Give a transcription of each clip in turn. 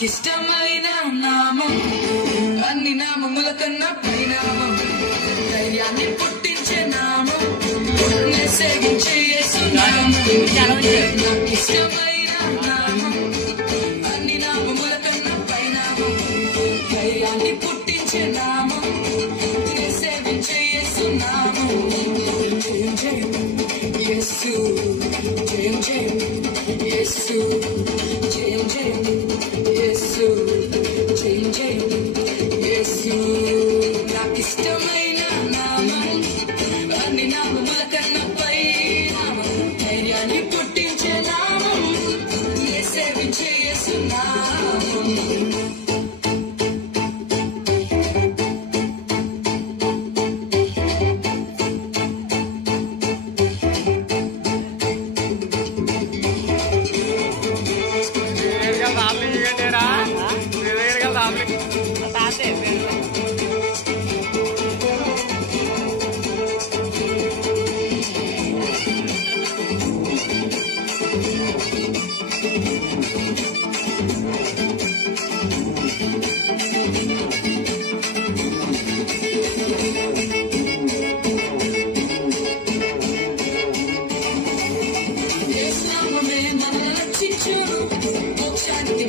నాకిష్టమైన నామం అన్ని నామముల కన్నా పైనామం ధైర్యాన్ని పుట్టించే నామం సేవించే యేసు నామం నాకిష్టమైన నామం అన్ని నామముల కన్నా పైనామం ధైర్యాన్ని పుట్టించే నామం సేవించే యేసు నామం జయం యేసు జయం జయం యేసు జయం జయం యేసు జయం జయం యేసు నాకిష్టమైన నామం అన్ని నామముల కన్నా పై నామం ధైర్యాన్ని పుట్టించే నామం సేవించే యేసు నామం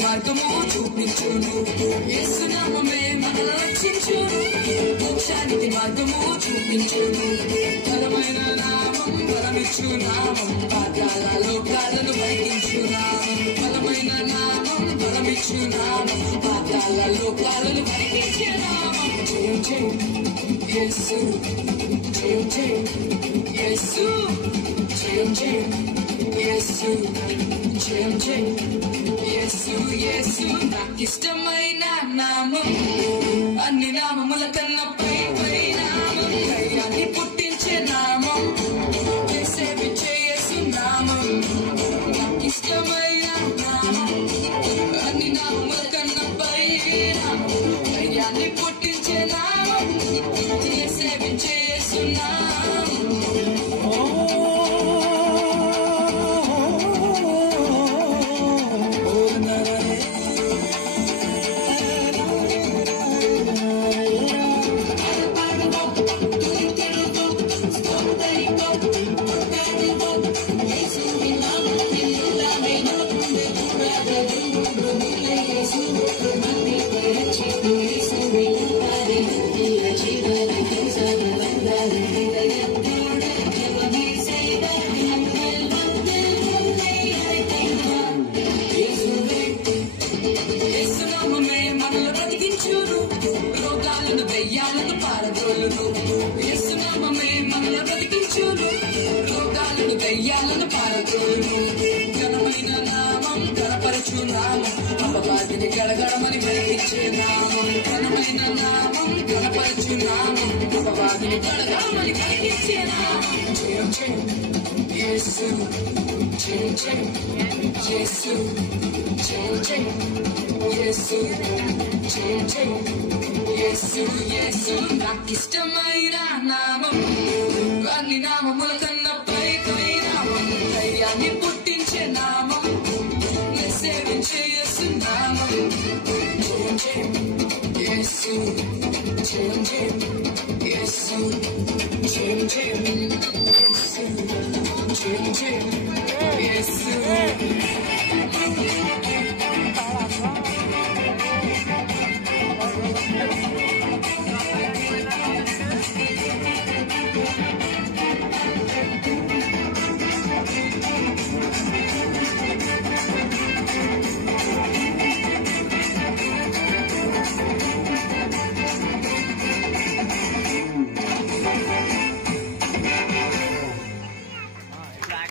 మార్గము చూపించును యేసు నామమే మనల్ని రక్షించును మోక్షానికి మార్గము చూపించును బలమైన నామం బలమిచ్చు నామం పాతాళ లోకాలను భరించు నామం బలమైన నామం బలమిచ్చు నామం పాతాళ లోకాలను భరించే నామం జయం జయం యేసు జయం జయం యేసు జయం జయం యేసు జయం జయం యేసు యేసు నాకిష్టమైన నామం అన్ని నామముల కన్నా పై నామం ధైర్యాన్ని పుట్టించే నామం సేవించే యేసు నామం నాకిష్టమైన నామం అన్ని నామముల కన్నా పై నామం ధైర్యాన్ని పుట్టించే నామం సేవించే యేసు నామం రోగాలను దయ్యాలను పారదోలును యేసు నామమే మనల్ని బ్రతికించును రోగాలను దయ్యాలను పారదోలును ఘనమైన నామం ఘనపరచు నామం అపవాదిని గడగడమని భరించే నామం ఘనమైన నామం ఘనపరచు నామం అపవాదిని గడగడమని భరించే నామం జయం జయం యేసు జయం జయం యేసు జయం జయం యేసు జయం జయం యేసు యేసు నాకిష్టమైన నామం అన్ని నామముల కన్నా పై నామం ధైర్యాన్ని పుట్టించే నామం సేవించే యేసు నామం జయం జయం యేసు జయం జయం యేసు జయం జయం యేసు జయం జయం